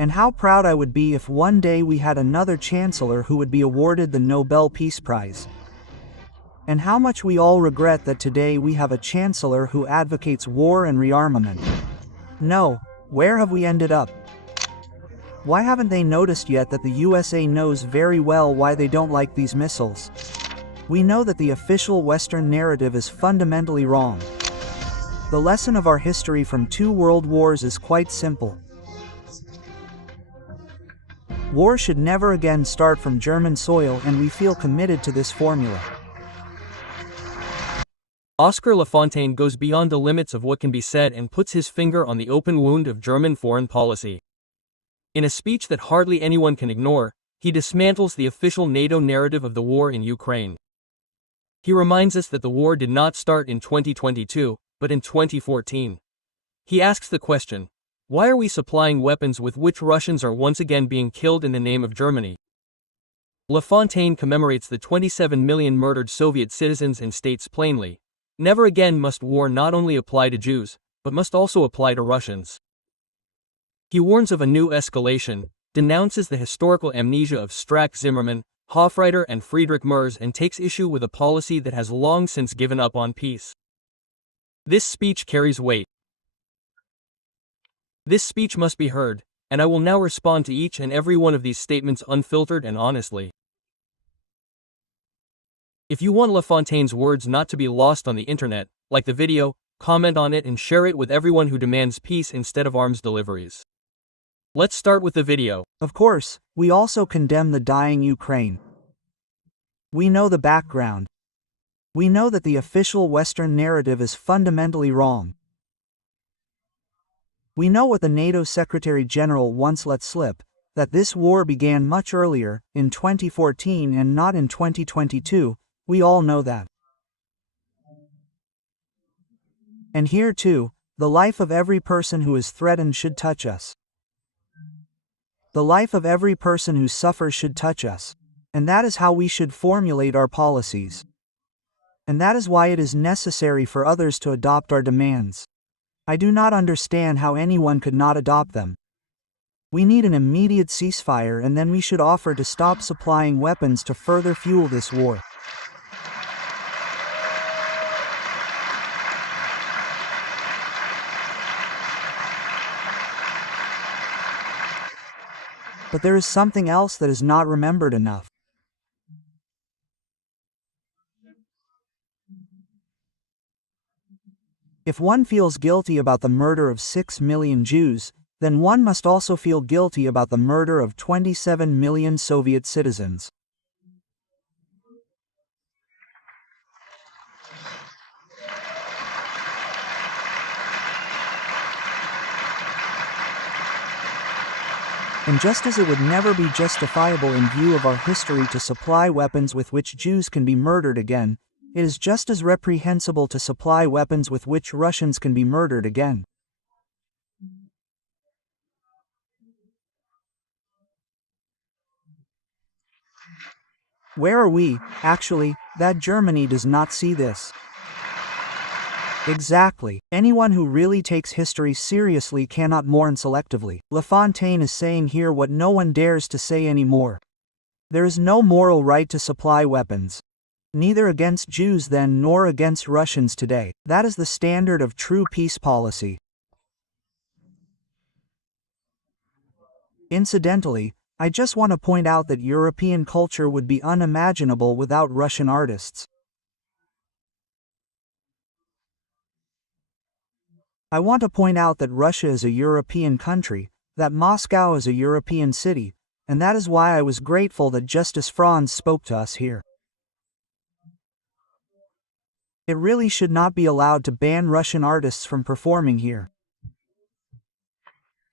And how proud I would be if one day we had another chancellor who would be awarded the Nobel Peace Prize. And how much we all regret that today we have a chancellor who advocates war and rearmament. No, where have we ended up? Why haven't they noticed yet that the USA knows very well why they don't like these missiles? We know that the official Western narrative is fundamentally wrong. The lesson of our history from 2 world wars is quite simple. War should never again start from German soil, and we feel committed to this formula. Oscar Lafontaine goes beyond the limits of what can be said and puts his finger on the open wound of German foreign policy. In a speech that hardly anyone can ignore, he dismantles the official NATO narrative of the war in Ukraine. He reminds us that the war did not start in 2022, but in 2014. He asks the question, why are we supplying weapons with which Russians are once again being killed in the name of Germany? Lafontaine commemorates the 27 million murdered Soviet citizens and states plainly, never again must war not only apply to Jews, but must also apply to Russians. He warns of a new escalation, denounces the historical amnesia of Strack Zimmermann, Hofreiter and Friedrich Merz, and takes issue with a policy that has long since given up on peace. This speech carries weight. This speech must be heard, and I will now respond to each and every one of these statements unfiltered and honestly. If you want Lafontaine's words not to be lost on the internet, like the video, comment on it and share it with everyone who demands peace instead of arms deliveries. Let's start with the video. Of course, we also condemn the dying Ukraine. We know the background. We know that the official Western narrative is fundamentally wrong. We know what the NATO Secretary General once let slip, that this war began much earlier, in 2014 and not in 2022, we all know that. And here too, the life of every person who is threatened should touch us. The life of every person who suffers should touch us. And that is how we should formulate our policies. And that is why it is necessary for others to adopt our demands. I do not understand how anyone could not adopt them. We need an immediate ceasefire, and then we should offer to stop supplying weapons to further fuel this war. But there is something else that is not remembered enough. If one feels guilty about the murder of 6 million Jews, then one must also feel guilty about the murder of 27 million Soviet citizens. And just as it would never be justifiable in view of our history to supply weapons with which Jews can be murdered again, it is just as reprehensible to supply weapons with which Russians can be murdered again. Where are we, actually, that Germany does not see this? Exactly. Anyone who really takes history seriously cannot mourn selectively. Lafontaine is saying here what no one dares to say anymore. There is no moral right to supply weapons. Neither against Jews then nor against Russians today. That is the standard of true peace policy. Incidentally, I just want to point out that European culture would be unimaginable without Russian artists. I want to point out that Russia is a European country, that Moscow is a European city, and that is why I was grateful that Justice Franz spoke to us here. It really should not be allowed to ban Russian artists from performing here.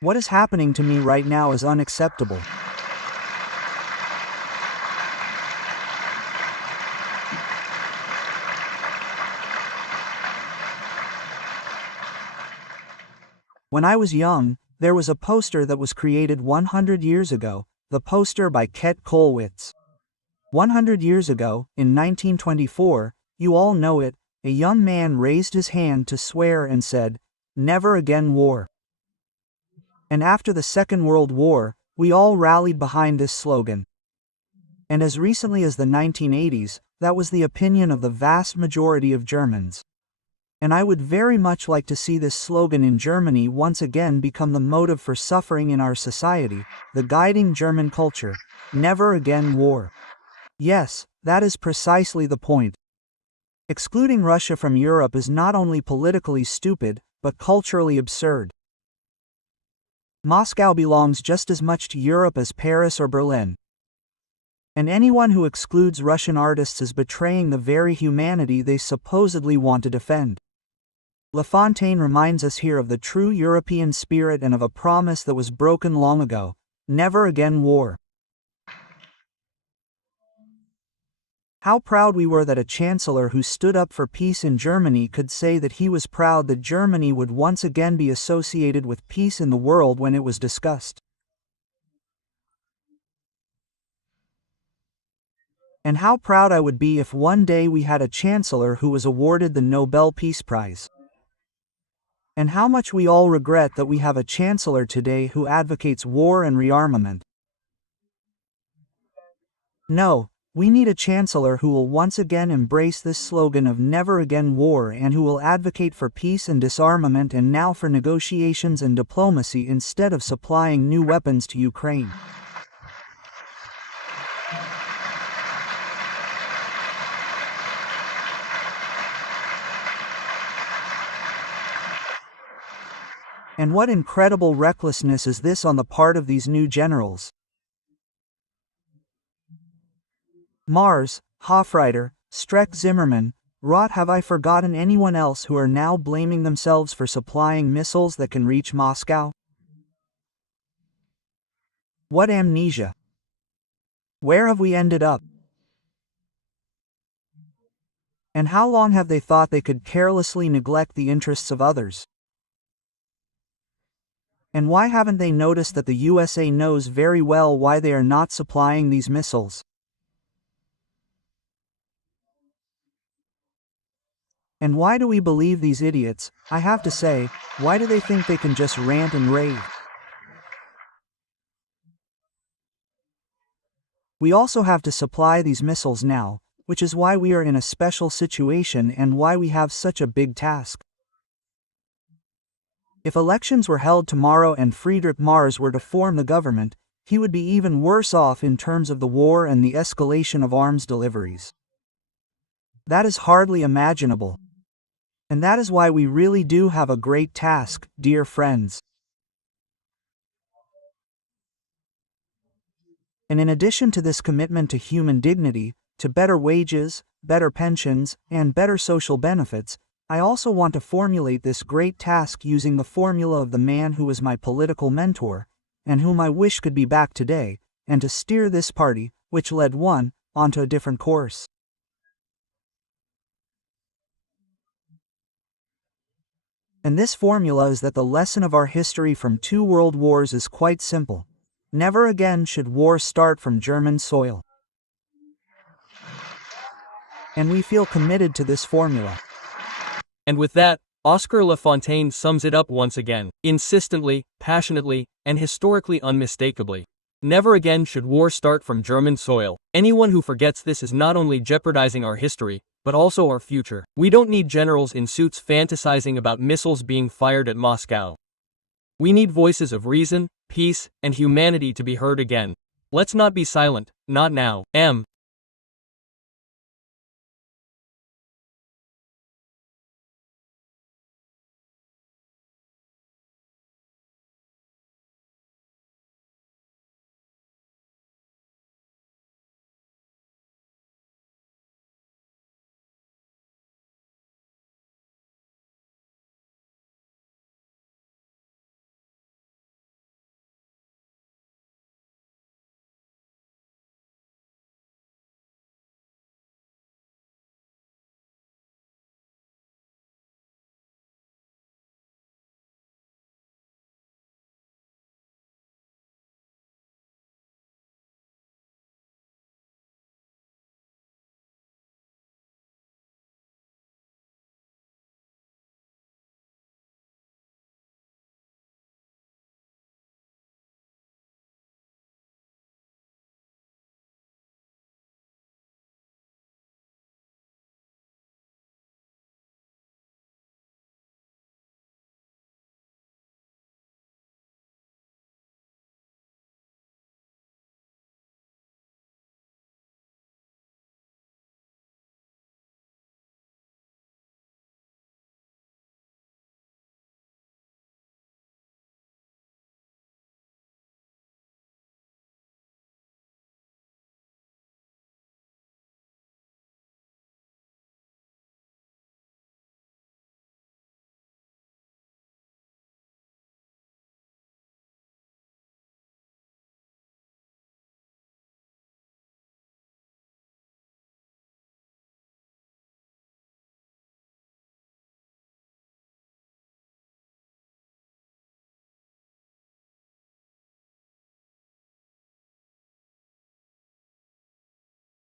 What is happening to me right now is unacceptable. When I was young, there was a poster that was created 100 years ago, the poster by Ket Kollwitz. 100 years ago, in 1924, you all know it, a young man raised his hand to swear and said, "Never again war." And after the Second World War, we all rallied behind this slogan. And as recently as the 1980s, that was the opinion of the vast majority of Germans. And I would very much like to see this slogan in Germany once again become the motive for suffering in our society, the guiding German culture. Never again war. Yes, that is precisely the point. Excluding Russia from Europe is not only politically stupid, but culturally absurd. Moscow belongs just as much to Europe as Paris or Berlin. And anyone who excludes Russian artists is betraying the very humanity they supposedly want to defend. Lafontaine reminds us here of the true European spirit and of a promise that was broken long ago: never again war. How proud we were that a chancellor who stood up for peace in Germany could say that he was proud that Germany would once again be associated with peace in the world when it was discussed. And how proud I would be if one day we had a chancellor who was awarded the Nobel Peace Prize. And how much we all regret that we have a chancellor today who advocates war and rearmament. No, we need a chancellor who will once again embrace this slogan of never again war and who will advocate for peace and disarmament and now for negotiations and diplomacy instead of supplying new weapons to Ukraine. And what incredible recklessness is this on the part of these new generals? Mars, Hofreiter, Streck Zimmermann, Roth. Have I forgotten anyone else who are now blaming themselves for supplying missiles that can reach Moscow? What amnesia! Where have we ended up? And how long have they thought they could carelessly neglect the interests of others? And why haven't they noticed that the USA knows very well why they are not supplying these missiles? And why do we believe these idiots? I have to say, why do they think they can just rant and rave? We also have to supply these missiles now, which is why we are in a special situation and why we have such a big task. If elections were held tomorrow and Friedrich Mars were to form the government, he would be even worse off in terms of the war and the escalation of arms deliveries. That is hardly imaginable. And that is why we really do have a great task, dear friends. And in addition to this commitment to human dignity, to better wages, better pensions, and better social benefits, I also want to formulate this great task using the formula of the man who was my political mentor, and whom I wish could be back today, and to steer this party, which led one, onto a different course. And this formula is that the lesson of our history from 2 world wars is quite simple. Never again should war start from German soil. And we feel committed to this formula. And with that, Oscar Lafontaine sums it up once again, insistently, passionately, and historically unmistakably. Never again should war start from German soil. Anyone who forgets this is not only jeopardizing our history, but also our future. We don't need generals in suits fantasizing about missiles being fired at Moscow. We need voices of reason, peace, and humanity to be heard again. Let's not be silent, not now.